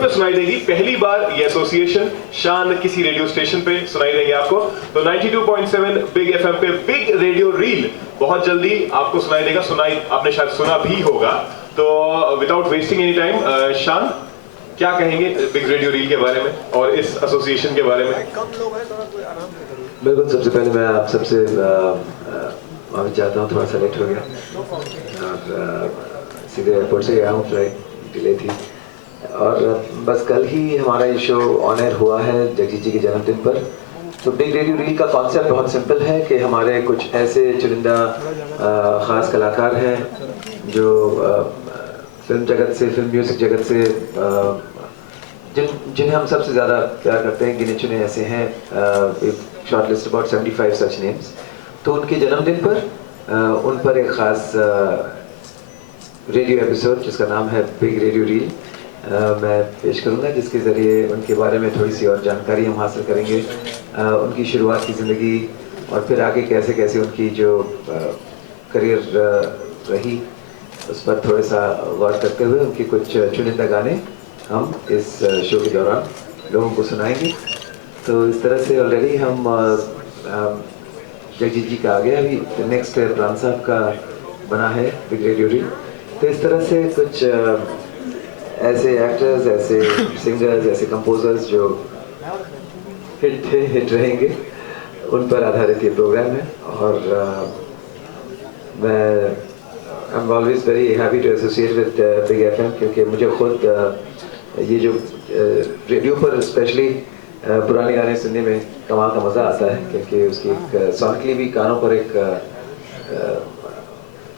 पे सुनाई देगी। पहली बार ये एसोसिएशन शान किसी रेडियो स्टेशन पे सुनाई देंगे आपको। तो 92.7 बिग एफएम पे बिग रेडियो रील बहुत जल्दी आपको सुनाई देगा। सुनाई आपने शायद सुना भी होगा। तो विदाउट वेस्टिंग एनी टाइम, शान क्या कहेंगे बिग रेडियो रील के बारे में और इस एसोसिएशन के बारे में? बिल्कुल, सबसे पहले मैं आप सबसे माफी चाहता हूँ, थोड़ा सा लेट हो गया और सीधे एयरपोर्ट से गया हूँ, फ्लाइट डिले थी। और बस कल ही हमारा ये शो ऑन एयर हुआ है जगजीत जी के जन्मदिन पर। तो बिग रेडियो रील का कॉन्सेप्ट बहुत सिंपल है कि हमारे कुछ ऐसे चुनिंदा ख़ास कलाकार हैं जो फिल्म जगत से, फिल्म म्यूज़िक जगत से जिन्हें हम सबसे ज़्यादा प्यार करते हैं, गिने चुने ऐसे हैं, short list about 75 such names. तो उनके जन्मदिन पर उन पर एक ख़ास रेडियो एपिसोड जिसका नाम है बिग रेडियो रील मैं पेश करूंगा, जिसके ज़रिए उनके बारे में थोड़ी सी और जानकारी हम हासिल करेंगे। उनकी शुरुआत की ज़िंदगी और फिर आगे कैसे कैसे उनकी जो करियर रही उस पर थोड़ा सा गौर करते हुए उनके कुछ चुनिंदा गाने हम इस शो के दौरान लोगों को सुनाएंगे। तो इस तरह से ऑलरेडी हम जगजीत जी का आ गया, अभी नेक्स्ट प्राण साहब का बना है बिग रेडियो रील। तो इस तरह से कुछ ऐसे एक्टर्स, ऐसे सिंगर्स, ऐसे कंपोजर्स जो हिट थे, हिट रहेंगे, उन पर आधारित ये प्रोग्राम है। और मैं I am always very happy to associate with big FM, क्योंकि मुझे खुद ये जो रेडियो पर स्पेशली पुराने गाने सुनने में कमाल का मज़ा आता है, क्योंकि उसकी एक सॉनिकली भी कानों पर एक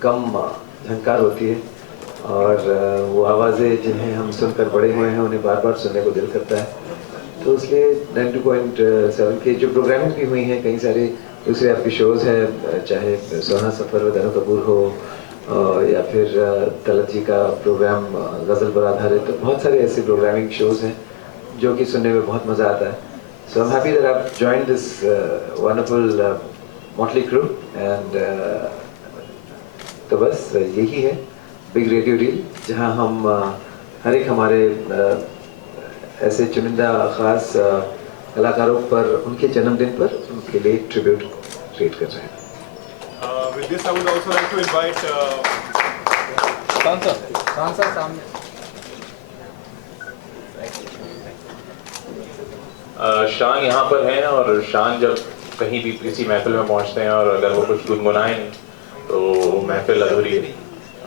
कम झंकार होती है और वो आवाज़ें जिन्हें हम सुनकर बड़े हुए हैं उन्हें बार बार सुनने को दिल करता है। तो इसलिए 92.7 के जो प्रोग्रामिंग भी हुई हैं, कई सारे दूसरे आपके शोज़ हैं, चाहे सोना सफ़र में अनु कपूर हो या फिर तलत जी का प्रोग्राम गज़ल पर आधारित, तो बहुत सारे ऐसे प्रोग्रामिंग शोज़ हैं जो कि सुनने में बहुत मज़ा आता है। So I am happy that I joined this wonderful motley crew and तो बस यही है बिग रेडियो रील, जहां हम हर एक हमारे ऐसे चुनिंदा ख़ास कलाकारों पर उनके जन्मदिन पर उनके लिए ट्रिब्यूट क्रिएट कर रहे हैं। With this, I would also like to invite सांसद सामने। शान यहाँ पर हैं और शान जब कहीं भी किसी महफिल में पहुँचते हैं और अगर वो कुछ गुनगुनाएं तो महफिल अधूरी है।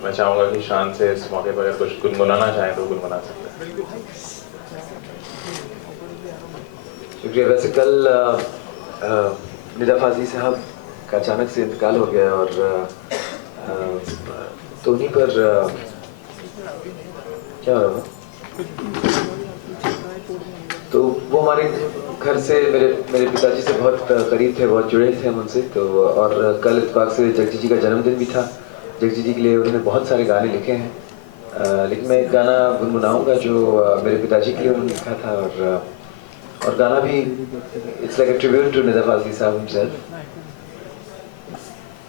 मैं चाहूँगा कि शान से इस मौके पर अगर कुछ गुनगुनाना चाहें तो गुनगुना सकते हैं। शुक्रिया। वैसे कल निदा फाजी साहब का अचानक से इंतकाल हो गया और तो उन्हीं पर क्या हो रहा, तो वो हमारे घर से मेरे पिताजी से बहुत करीब थे, बहुत जुड़े थे हम उनसे। तो और कल इत्तेफाक से जगजीत जी का जन्मदिन भी था। जगजीत जी के लिए उन्होंने बहुत सारे गाने लिखे हैं, लेकिन मैं एक गाना गुनगुनाऊंगा जो मेरे पिताजी के लिए उन्होंने लिखा था और गाना भी it's like a tribute to Nida Fazli sahab himself.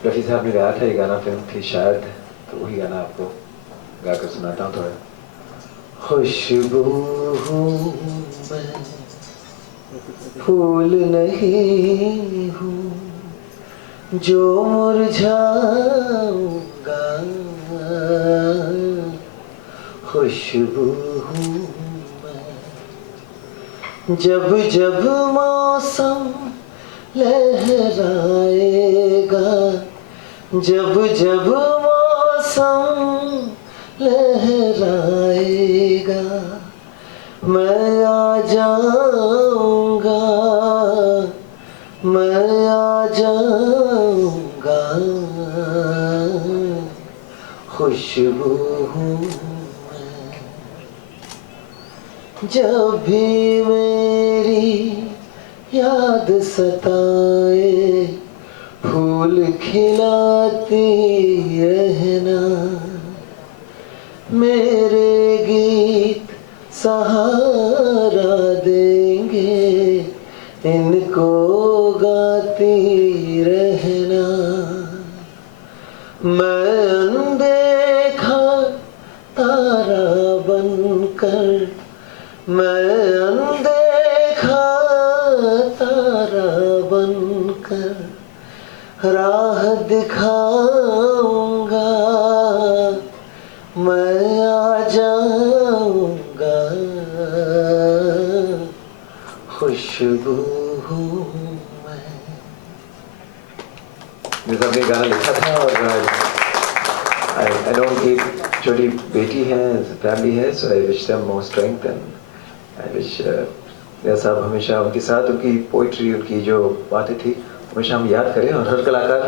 Rafi साहब ने गाया था ये गाना, फिल्म थी शायद, तो वही गाना आपको गाकर सुनाता हूँ थोड़ा। खुशबू हूँ मैं, फूल नहीं हूँ जो मुरझाऊंगा, खुशबू हूँ मैं जब जब मौसम लहराएगा, जब जब मौसम लहराएगा, मैं आ जाऊंगा, मैं आ जाऊंगा, खुशबू हूँ मैं। जब भी मेरी याद सताए, फूल खिलाती रहना, मेरे गीत सहारा देंगे, इनको गाती रहना। मैं अनदेखा तारा बनकर मैं अनदेखा तारा बनकर राह दिखाऊंगा, मैं आ जाऊंगा, खुशबू हूँ मैं। ये सबने गाना लिखा था और I know कि छोटी बेटी है, फैमिली है, so I wish them more strength and I wish मेरा साहब हमेशा उनके साथ, उनकी पोइट्री, उनकी जो बातें थी हमेशा हम याद करें, और हर कलाकार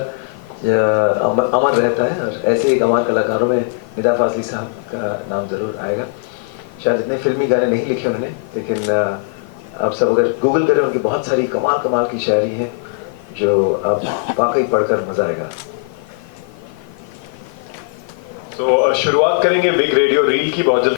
अमर रहता है, और ऐसे एक अमर कलाकारों में निदा फाजली साहब का नाम ज़रूर आएगा। शायद इतने फिल्मी गाने नहीं लिखे उन्होंने, लेकिन आप सब अगर गूगल करें उनकी बहुत सारी कमाल कमाल की शायरी है जो आप वाकई पढ़कर मज़ा आएगा। तो शुरुआत करेंगे बिग रेडियो रील की बहुत जल्द।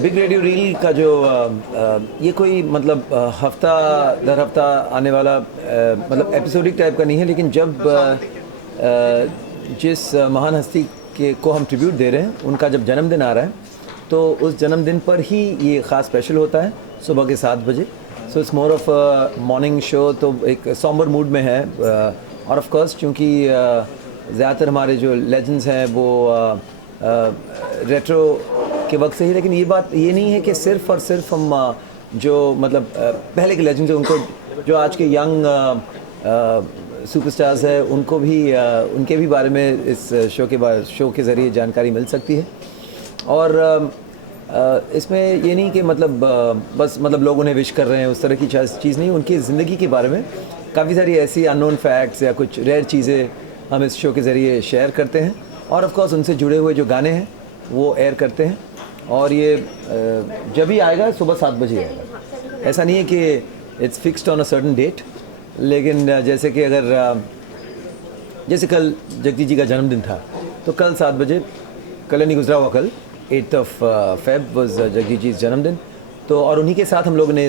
बिग रेडियो रील का जो ये कोई मतलब हफ्ता दर हफ्ता आने वाला मतलब एपिसोडिक टाइप का नहीं है, लेकिन जब जिस महान हस्ती के को हम ट्रिब्यूट दे रहे हैं उनका जब जन्मदिन आ रहा है, तो उस जन्मदिन पर ही ये ख़ास स्पेशल होता है सुबह के 7 बजे। So it's more of morning show, तो एक सॉम्बर मूड में है, और ऑफ कोर्स क्योंकि ज़्यादातर हमारे जो लेजेंड्स हैं वो रेट्रो के वक्त से ही, लेकिन ये बात ये नहीं है कि सिर्फ़ और सिर्फ हम जो मतलब पहले के लेजेंड्स हैं उनको, जो आज के यंग सुपरस्टार्स हैं उनको भी उनके भी बारे में इस शो के ज़रिए जानकारी मिल सकती है। और इसमें ये नहीं कि मतलब बस मतलब लोग उन्हें विश कर रहे हैं, उस तरह की चीज़ नहीं, उनकी ज़िंदगी के बारे में काफ़ी सारी ऐसी अननोन फैक्ट्स या कुछ रेयर चीज़ें हम इस शो के ज़रिए शेयर करते हैं, और ऑफ कोर्स उनसे जुड़े हुए जो गाने हैं वो एयर करते हैं। और ये जब ही आएगा सुबह 7 बजे आएगा, ऐसा नहीं है कि it's fixed on a certain date, लेकिन जैसे कि अगर जैसे कल जगदीश जी का जन्मदिन था तो कल 7 बजे, कल नहीं गुजरा हुआ कल 8th of Feb was Jagdish ji जन्मदिन, तो और उन्हीं के साथ हम लोग ने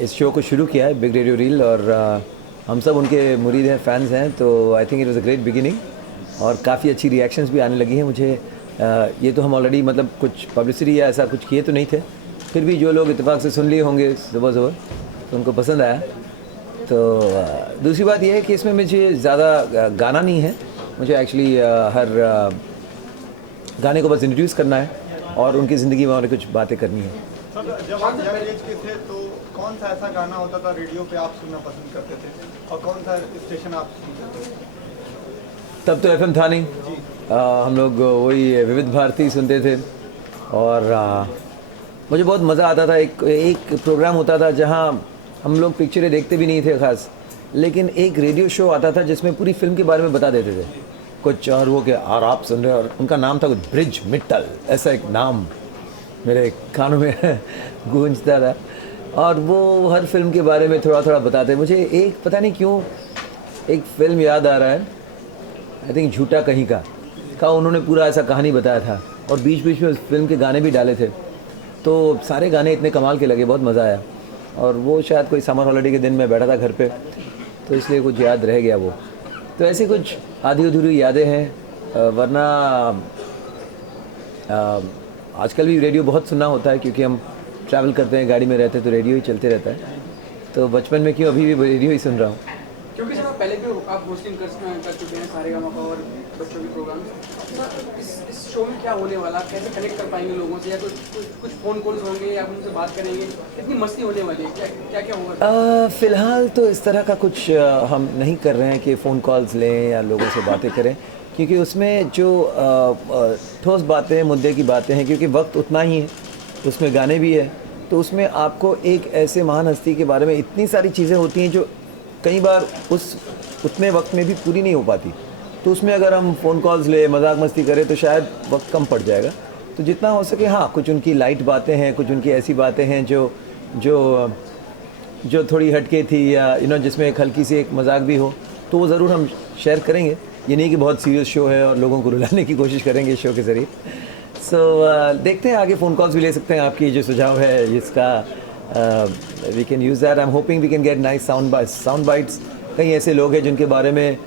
इस शो को शुरू किया है बिग रेडियो रील, और हम सब उनके मुरीद हैं, फैंस हैं, तो I think it was a great beginning और काफ़ी अच्छी रिएक्शंस भी आने लगी हैं मुझे। ये तो हम ऑलरेडी मतलब कुछ पब्लिसिटी या ऐसा कुछ किए तो नहीं थे, फिर भी जो लोग इत्तेफाक से सुन लिए होंगे सुबह सुबह तो उनको पसंद आया। तो दूसरी बात यह है कि इसमें मुझे ज़्यादा गाना नहीं है, मुझे एक्चुअली हर गाने को बस इंट्रोड्यूस करना है और उनकी ज़िंदगी में और कुछ बातें करनी है। जब आप यंग एज के थे तो कौन सा ऐसा गाना होता था रेडियो पे आप सुनना पसंद करते थे, और कौन सा स्टेशन आप सुनते थे? तब तो FM था नहीं, हम लोग वही विविध भारती सुनते थे, और मुझे बहुत मज़ा आता था। एक प्रोग्राम होता था जहाँ हम लोग पिक्चरें देखते भी नहीं थे ख़ास, लेकिन एक रेडियो शो आता था जिसमें पूरी फिल्म के बारे में बता देते थे कुछ, और वो के और आप सुन रहे, और उनका नाम था कुछ ब्रिज मित्तल, ऐसा एक नाम मेरे कानों में गूंजता था, और वो हर फिल्म के बारे में थोड़ा थोड़ा बताते। मुझे एक पता नहीं क्यों एक फ़िल्म याद आ रहा है, आई थिंक झूठा कहीं का उन्होंने पूरा ऐसा कहानी बताया था, और बीच बीच में उस फिल्म के गाने भी डाले थे, तो सारे गाने इतने कमाल के लगे, बहुत मज़ा आया। और वो शायद कोई समर हॉलीडे के दिन में बैठा था घर पे, तो इसलिए कुछ याद रह गया वो। तो ऐसे कुछ आधी अधूरी यादें हैं। वरना आजकल भी रेडियो बहुत सुनना होता है, क्योंकि हम ट्रैवल करते हैं, गाड़ी में रहते हैं, तो रेडियो ही चलते रहता है। तो बचपन में क्यों, अभी भी रेडियो ही सुन रहा हूँ। क्योंकि सर पहले भी आप होस्टिंग कर चुके हैं सारेगामा का और बच्चों के प्रोग्राम। सर इस शो में क्या होने वाला, कैसे कनेक्ट कर पाएंगे लोगों से, या कुछ फ़ोन कॉल्स होंगे या उनसे बात करेंगे, कितनी मस्ती होने वाली है, क्या क्या होगा? फ़िलहाल तो इस तरह का कुछ हम नहीं कर रहे हैं कि फ़ोन कॉल्स लें या लोगों से बातें करें, क्योंकि उसमें जो ठोस बातें हैं, मुद्दे की बातें हैं, क्योंकि वक्त उतना ही है, उसमें गाने भी है, तो उसमें आपको एक ऐसे महान हस्ती के बारे में इतनी सारी चीज़ें होती हैं जो कई बार उतने वक्त में भी पूरी नहीं हो पाती। तो उसमें अगर हम फ़ोन कॉल्स ले, मजाक मस्ती करें, तो शायद वक्त कम पड़ जाएगा। तो जितना हो सके, हाँ, कुछ उनकी लाइट बातें हैं, कुछ उनकी ऐसी बातें हैं जो थोड़ी हटके थी, या जिसमें एक हल्की सी एक मजाक भी हो, तो वो ज़रूर हम शेयर करेंगे। ये नहीं कि बहुत सीरियस शो है और लोगों को रुलाने की कोशिश करेंगे इस शो के ज़रिए। सो देखते हैं, आगे फ़ोन कॉल्स भी ले सकते हैं। आपकी जो सुझाव है इसका we can use that. I am hoping we can get nice sound bites. कई ऐसे लोग हैं जिनके बारे में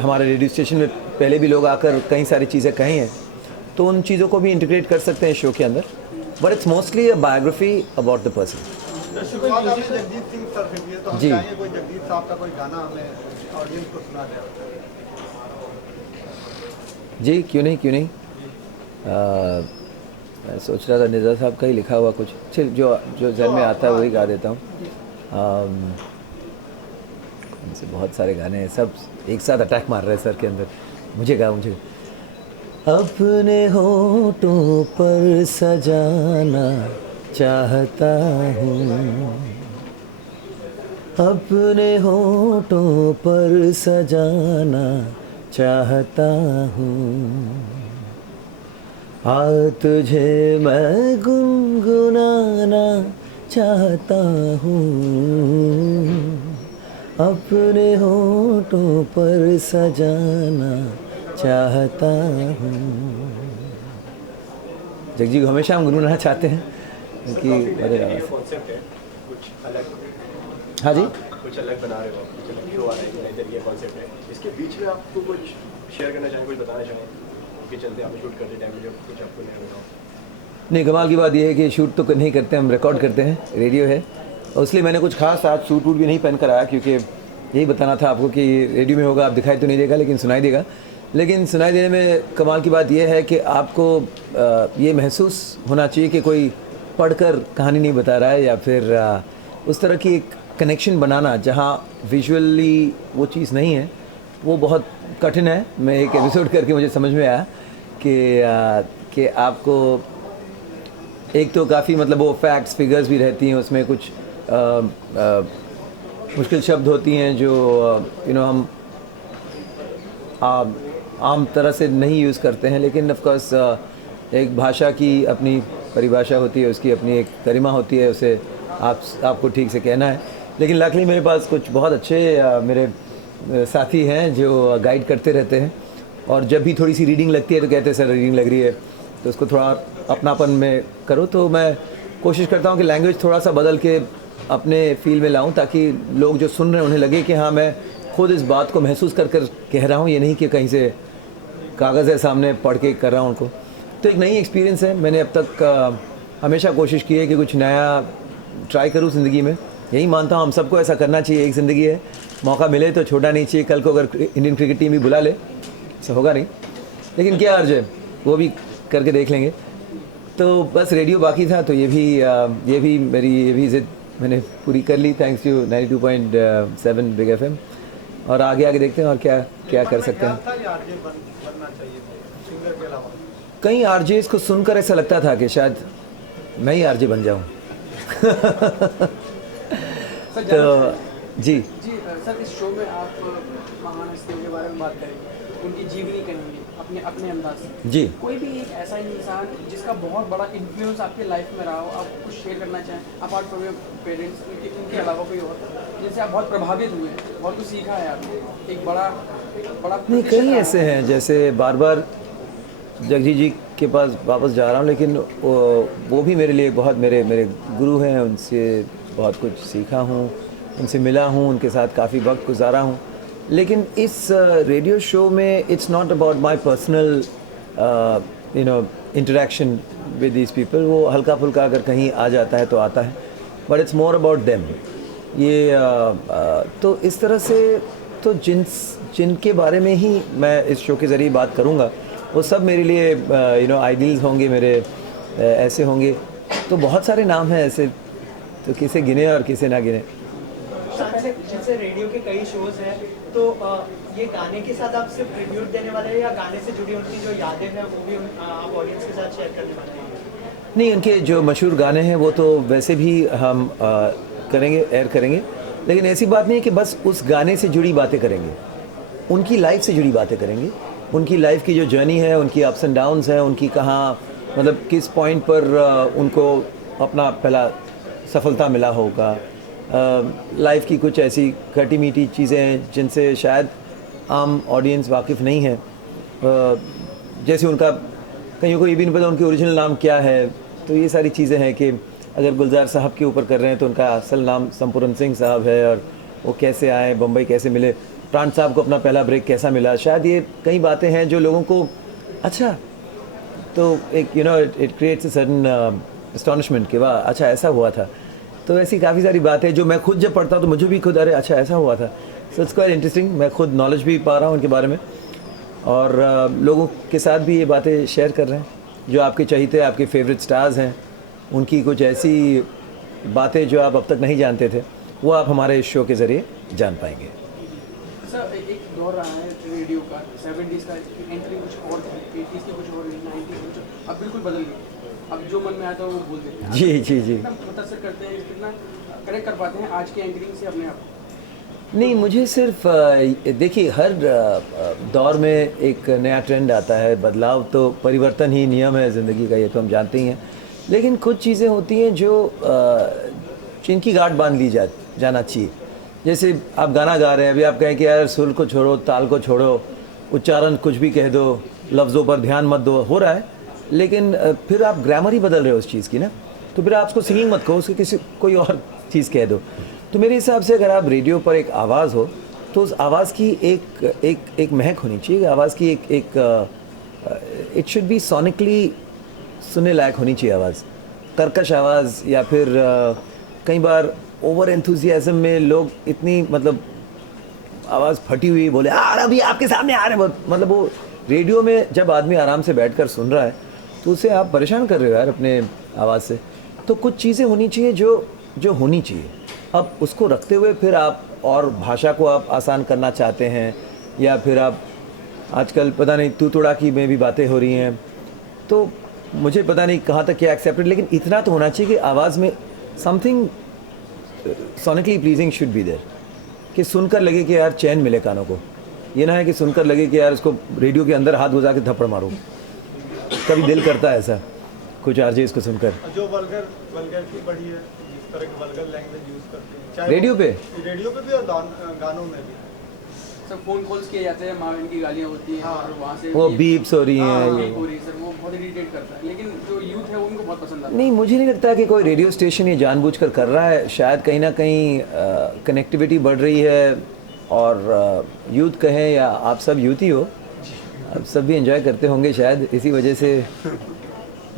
हमारे रेडियो स्टेशन में पहले भी लोग आकर कई सारी चीज़ें कही हैं, तो उन चीज़ों को भी इंटीग्रेट कर सकते हैं शो के अंदर। But it's mostly a biography about the person. शुरुआत आपने जगजीत सिंह सर से की है, तो हम जी। चाहेंगे कोई जगजीत साहब का कोई गाना हमें ऑडियंस को सुना दे। जी, क्यों नहीं। मैं सोच रहा था निज़ार साहब का ही लिखा हुआ कुछ, चल जो जहन में आता है वही गा देता हूँ। उनसे बहुत सारे गाने हैं, सब एक साथ अटैक मार रहे हैं सर के अंदर। मुझे अपने होठों पर सजाना चाहता हूँ, अपने होठों पर सजाना चाहता हूँ, तुझे मैं गुनगुनाना चाहता हूँ, अपने होठों पर सजाना चाहता हूँ। जगजी को हमेशा हम गुनगुनाना चाहते हैं, उनकी मधुर आवाज़। कॉन्सेप्ट है कुछ अलग, हाँ जी, कुछ अलग बना रहे हो, कुछ अलग शो आ रहा है, नए तरीके का कॉन्सेप्ट है। इसके बीच में आपको कुछ शेयर करना चाहें, कुछ बताना चाहें कि चलते आप शूट करते टाइम जब कुछ आपको नया बताओ? नहीं, कमाल की बात यह है कि शूट तो नहीं करते, हम रिकॉर्ड करते हैं, रेडियो है, और इसलिए मैंने कुछ खास आज सूट वूट भी नहीं पहन कर आया, क्योंकि यही बताना था आपको कि रेडियो में होगा, आप दिखाई तो नहीं देगा लेकिन सुनाई देगा। लेकिन सुनाई देने में कमाल की बात यह है कि आपको ये महसूस होना चाहिए कि कोई पढ़कर कहानी नहीं बता रहा है, या फिर उस तरह की एक कनेक्शन बनाना जहाँ विजुअली वो चीज़ नहीं है, वो बहुत कठिन है। मैं एक एपिसोड करके मुझे समझ में आया कि आपको एक तो काफ़ी मतलब वो फैक्ट्स फिगर्स भी रहती हैं उसमें, कुछ मुश्किल शब्द होती हैं जो हम आम तरह से नहीं यूज़ करते हैं, लेकिन ऑफ कोर्स एक भाषा की अपनी परिभाषा होती है, उसकी अपनी एक गरिमा होती है, उसे आपको ठीक से कहना है। लेकिन लकीली मेरे पास कुछ बहुत अच्छे मेरे साथी हैं जो गाइड करते रहते हैं, और जब भी थोड़ी सी रीडिंग लगती है तो कहते हैं सर रीडिंग लग रही है, तो उसको थोड़ा अपनापन में करो। तो मैं कोशिश करता हूँ कि लैंग्वेज थोड़ा सा बदल के अपने फील में लाऊं, ताकि लोग जो सुन रहे हैं उन्हें लगे कि हाँ मैं खुद इस बात को महसूस कर कह रहा हूँ, ये नहीं कि कहीं से कागज़ है सामने पढ़ के कर रहा हूँ उनको। तो एक नई एक्सपीरियंस है। मैंने अब तक हमेशा कोशिश की है कि कुछ नया ट्राई करूँ ज़िंदगी में। यही मानता हूँ हम सबको ऐसा करना चाहिए, एक ज़िंदगी है, मौका मिले तो छोड़ा नहीं चाहिए। कल को अगर इंडियन क्रिकेट टीम भी बुला ले, ऐसा होगा नहीं, लेकिन क्या अर्ज है, वो भी करके देख लेंगे। तो बस रेडियो बाकी था, तो ये भी मेरी ज़िद मैंने पूरी कर ली, थैंक्स टू 92.7 बिग एफएम। और आगे देखते हैं और क्या कर सकते हैं। कई आरजेस को सुनकर ऐसा लगता था कि शायद मैं ही आरजे बन जाऊं। तो जी सर, इस शो में आप महान हस्तियों के बारे में बात करेंगे, उनकी जीवनी करेंगे अपने अंदाज से। जी, कोई भी एक ऐसा इंसान जिसका बहुत बड़ा इन्फ्लुएंस आपके लाइफ में रहा हो, आप कुछ शेयर करना चाहें, अपार्ट फ्रॉम योर पेरेंट्स, उनके अलावा कोई और जिनसे आप बहुत प्रभावित हुए, बहुत कुछ सीखा है आपने, एक बड़ा नहीं, कई ऐसे हैं, जैसे बार जगजीत जी के पास वापस जा रहा हूँ, लेकिन वो भी मेरे लिए बहुत मेरे गुरु हैं, उनसे बहुत कुछ सीखा हूँ, उनसे मिला हूँ, उनके साथ काफ़ी वक्त गुजारा हूँ। लेकिन इस रेडियो शो में it's not about my personal you know interaction with these people. वो हल्का फुल्का अगर कहीं आ जाता है तो आता है, but it's more about them. ये तो इस तरह से तो जिनके बारे में ही मैं इस शो के ज़रिए बात करूँगा वो सब मेरे लिए यू नो आइडियल्स होंगे, मेरे ऐसे होंगे। तो बहुत सारे नाम हैं ऐसे, तो किसे गिने और किसे ना गिने। पहले जैसे रेडियो के कई शोज हैं, तो ये गाने के साथ आप सिर्फ ट्रिब्यूट देने वाले हैं या गाने से जुड़ी उनकी जो यादें हैं वो भी आप ऑडियंस के साथ शेयर करने वाले हैं? नहीं, उनके जो मशहूर गाने हैं वो तो वैसे भी हम करेंगे, एयर करेंगे, लेकिन ऐसी बात नहीं है कि बस उस गाने से जुड़ी बातें करेंगे। उनकी लाइफ से जुड़ी बातें करेंगे, उनकी लाइफ की जो जर्नी है, उनकी अप्स एंड डाउन्स हैं, उनकी कहाँ मतलब किस पॉइंट पर उनको अपना पहला सफलता मिला होगा, लाइफ की कुछ ऐसी खटी मीठी चीज़ें हैं जिनसे शायद आम ऑडियंस वाकिफ़ नहीं है। जैसे उनका कईयों को ये भी नहीं पता उनकी ओरिजिनल नाम क्या है। तो ये सारी चीज़ें हैं कि अगर गुलजार साहब के ऊपर कर रहे हैं तो उनका असल नाम संपूर्ण सिंह साहब है, और वो कैसे आए, बम्बई कैसे मिले, प्राण साहब को अपना पहला ब्रेक कैसा मिला। शायद ये कई बातें हैं जो लोगों को अच्छा, तो एक you know it creates a sudden astonishment कि वाह अच्छा ऐसा हुआ था। तो ऐसी काफ़ी सारी बातें जो मैं खुद जब पढ़ता तो मुझे भी खुद अरे अच्छा ऐसा हुआ था। So it's quite interesting. मैं खुद नॉलेज भी पा रहा हूँ उनके बारे में, और लोगों के साथ भी ये बातें शेयर कर रहे हैं। जो आपके चहीते, आपके फेवरेट स्टार्स हैं, उनकी कुछ ऐसी बातें जो आप अब तक नहीं जानते थे, वो आप हमारे इस शो के ज़रिए जान पाएंगे। सर एक दौर रहा है रेडियो का, 70s का एंट्री कुछ और थी, 80s की कुछ और, 90s की कुछ, अब बिल्कुल बदल गई। अब जो मन में आता है वो बोल देते हैं। जी जी जी। कितना मुतासर करते हैं, कितना कनेक्ट कर पाते हैं आज की एंकरिंग से अपने आप? नहीं, मुझे सिर्फ देखिए हर दौर में एक नया ट्रेंड आता है, बदलाव तो परिवर्तन ही नियम है ज़िंदगी का, ये तो हम जानते ही हैं। लेकिन कुछ चीज़ें होती हैं जो जिनकी गांठ बांध ली जाना चाहिए। जैसे आप गाना गा रहे हैं, अभी आप कहें कि यार सुर को छोड़ो, ताल को छोड़ो, उच्चारण कुछ भी कह दो, लफ्ज़ों पर ध्यान मत दो, हो रहा है, लेकिन फिर आप ग्रामर ही बदल रहे हो उस चीज़ की ना, तो फिर आप उसको सिंगिंग मत कहो, उसको किसी कोई और चीज़ कह दो। तो मेरे हिसाब से अगर आप रेडियो पर एक आवाज़ हो तो उस आवाज़ की एक महक होनी चाहिए, आवाज़ की एक इट शुड बी सोनिकली सुनने लायक होनी चाहिए आवाज़। कर्कश आवाज़ या फिर कई बार ओवर एंथुजियाज्म में लोग इतनी मतलब आवाज़ फटी हुई बोले यार अभी आपके सामने आ रहे हैं, मतलब वो रेडियो में जब आदमी आराम से बैठकर सुन रहा है तो उसे आप परेशान कर रहे हो यार अपने आवाज़ से। तो कुछ चीज़ें होनी चाहिए जो होनी चाहिए। अब उसको रखते हुए फिर आप और भाषा को आप आसान करना चाहते हैं, या फिर आप आजकल पता नहीं तू तोड़ा की में भी बातें हो रही हैं, तो मुझे पता नहीं कहाँ तक क्या एक्सेप्टेड, लेकिन इतना तो होना चाहिए कि आवाज़ में something sonically pleasing should be there, कि सुनकर लगे कि यार चैन मिले कानों को। ये ना है कि सुनकर लगे कि यार इसको रेडियो के अंदर हाथ घुसा के थप्पड़ मारो। कभी दिल करता है ऐसा कुछ आरजे इसको सुनकर। जो वल्गैरिटी बढ़ी है, जिस तरह की वल्गर लैंग्वेज यूज करते हैं, चाहे रेडियो पे भी और गानों में भी। सर फोन कॉल्स किए जाते हैं, माँ की गालियाँ होती हैं और वहाँ से वो बीप्स हो रही हैं, हो रही है सर, वो बहुत इरिटेट करता है, लेकिन जो यूथ है उनको बहुत पसंद आता है। नहीं, मुझे नहीं लगता कि कोई रेडियो स्टेशन ये जानबूझकर कर रहा है। शायद कहीं ना कहीं कनेक्टिविटी बढ़ रही है, और यूथ कहें या आप सब यूथ ही हो, आप सब भी एंजॉय करते होंगे शायद, इसी वजह से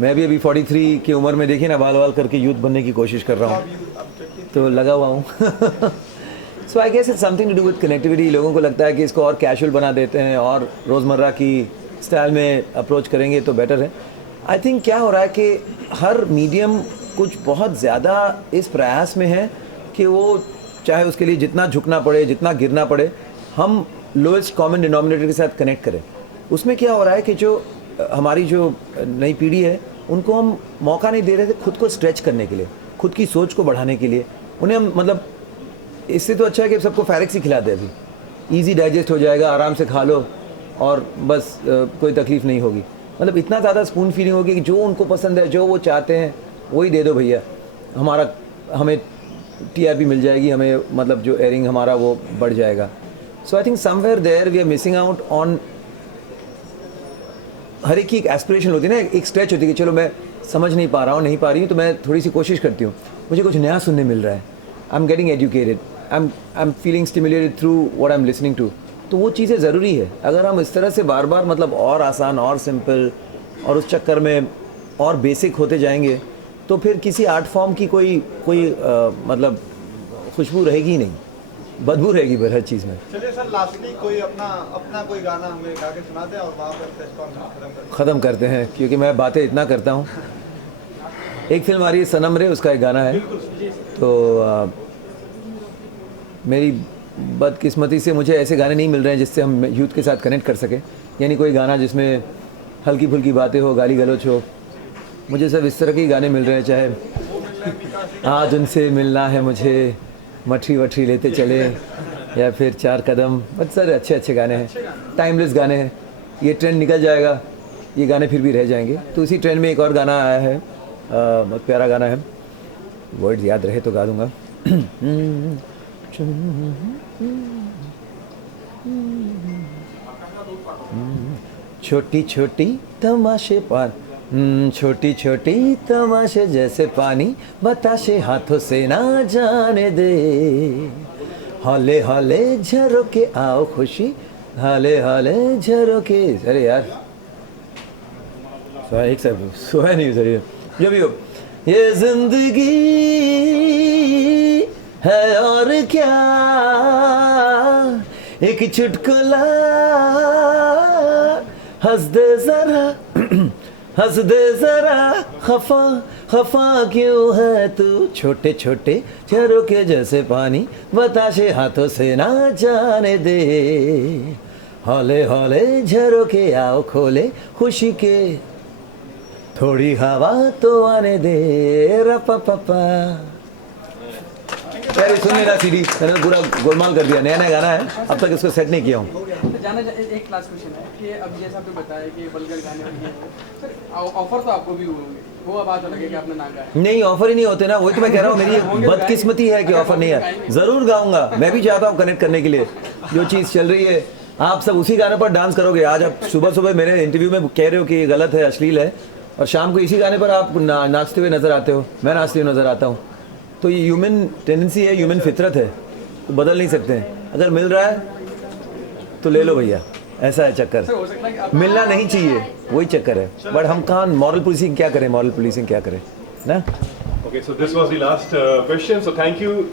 मैं भी अभी 43 की उम्र में देखिए ना बाल करके यूथ बनने की कोशिश कर रहा हूँ, तो लगा हुआ हूँ। So I guess it's something to do with connectivity. लोगों को लगता है कि इसको और कैजुअल बना देते हैं और रोज़मर्रा की स्टाइल में अप्रोच करेंगे तो बेटर है। आई थिंक क्या हो रहा है कि हर मीडियम कुछ बहुत ज़्यादा इस प्रयास में है कि वो चाहे उसके लिए जितना झुकना पड़े, जितना गिरना पड़े, हम लोएस्ट कॉमन डिनोमिनेटर के साथ कनेक्ट करें। उसमें क्या हो रहा है कि जो हमारी जो नई पीढ़ी है उनको हम मौका नहीं दे रहे थे खुद को स्ट्रेच करने के लिए, खुद की सोच को बढ़ाने के लिए। उन्हें हम मतलब इससे तो अच्छा है कि सबको फैरिक्स ही खिला दे, अभी ईजी डाइजेस्ट हो जाएगा, आराम से खा लो और बस कोई तकलीफ़ नहीं होगी। मतलब इतना ज़्यादा स्पून फीडिंग होगी कि जो उनको पसंद है, जो वो चाहते हैं वही दे दो भैया, हमें टीआरपी मिल जाएगी, हमें मतलब जो एयरिंग हमारा वो बढ़ जाएगा। So I think somewhere there we are missing out on. हर एक की एक एस्पिरेशन होती है ना, एक स्ट्रेच होती है कि चलो मैं समझ नहीं पा रहा हूँ, नहीं पा रही हूँ, तो मैं थोड़ी सी कोशिश करती हूँ, मुझे कुछ नया सुनने मिल रहा है, I am getting educated, I am feeling stimulated through what I am listening to. तो वो चीज़ें ज़रूरी है। अगर हम इस तरह से बार बार मतलब और आसान और सिंपल और उस चक्कर में और बेसिक होते जाएंगे तो फिर किसी आर्ट फॉर्म की कोई मतलब खुशबू रहेगी नहीं, बदबू रहेगी हर चीज़ में। चलिए सर, लास्टली कोई अपना कोई गाना हमें गा के सुनाते हैं और वहाँ पर प्रेस कॉन्फ्रेंस ख़त्म करते हैं, क्योंकि मैं बातें इतना करता हूँ। एक फिल्म आ रही है सनम रे, उसका एक गाना है। तो मेरी बदकिस्मती से मुझे ऐसे गाने नहीं मिल रहे हैं जिससे हम यूथ के साथ कनेक्ट कर सकें, यानी कोई गाना जिसमें हल्की फुल्की बातें हो, गाली गलौच हो। मुझे सब इस तरह के गाने मिल रहे हैं, चाहे आज उनसे मिलना है मुझे, मठरी वठरी लेते चले, या फिर 4 कदम। बहुत सारे अच्छे अच्छे गाने हैं, टाइमलेस गाने हैं। ये ट्रेंड निकल जाएगा, ये गाने फिर भी रह जाएंगे। तो उसी ट्रेंड में एक और गाना आया है, बहुत प्यारा गाना है, वर्ड याद रहे तो गा दूंगा। छोटी छोटी तमाशे पान, छोटी छोटी तमाशे जैसे पानी, बताशे हाथों से ना जाने दे, हौले हौले झरोके आओ खुशी, हौले हौले झरोके। अरे यार एक सब सोया नहीं सर, जो भी हो, ये जिंदगी है और क्या, एक चुटकुला, हंस दे जरा, हंस दे जरा, खफा खफा क्यों है तू, छोटे छोटे झरोके जैसे पानी, बताशे हाथों से ना जाने दे, हौले हौले झरोके आओ खोले खुशी के, थोड़ी हवा तो आने दे, रपा। यार सुन मेरा सीडी, मैंने पूरा गोलमाल कर दिया। नया नया गाना है, अब तक इसको सेट नहीं किया हूँ। एक लास्ट क्वेश्चन है कि अब जैसा आपने बताया कि वल्गर गाने और ये सर, ऑफर तो आपको भी हुए होंगे, वो अब बात अलग है कि आपने ना गाया। नहीं, ऑफर ही नहीं होते ना, वही तो मैं कह रहा हूँ, मेरी बदकिस्मती है कि ऑफर नहीं है। ज़रूर गाऊंगा, मैं भी चाहता हूँ कनेक्ट करने के लिए। जो चीज़ चल रही है, आप सब उसी गाने पर डांस करोगे। आज आप सुबह सुबह मेरे इंटरव्यू में कह रहे हो कि ये गलत है, अश्लील है, और शाम को इसी गाने पर आप नाचते हुए नजर आते हो, मैं नाचते हुए नजर आता हूँ। तो ये ह्यूमन टेंडेंसी है, ह्यूमन फितरत है, तो बदल नहीं सकते हैं। अगर मिल रहा है तो ले लो भैया, ऐसा है चक्कर। मिलना नहीं चाहिए, वही चक्कर है। बट हम कहाँ मॉरल पुलिसिंग क्या करें, मॉरल पुलिसिंग क्या करें ना। Okay, so this was the last question. So thank you.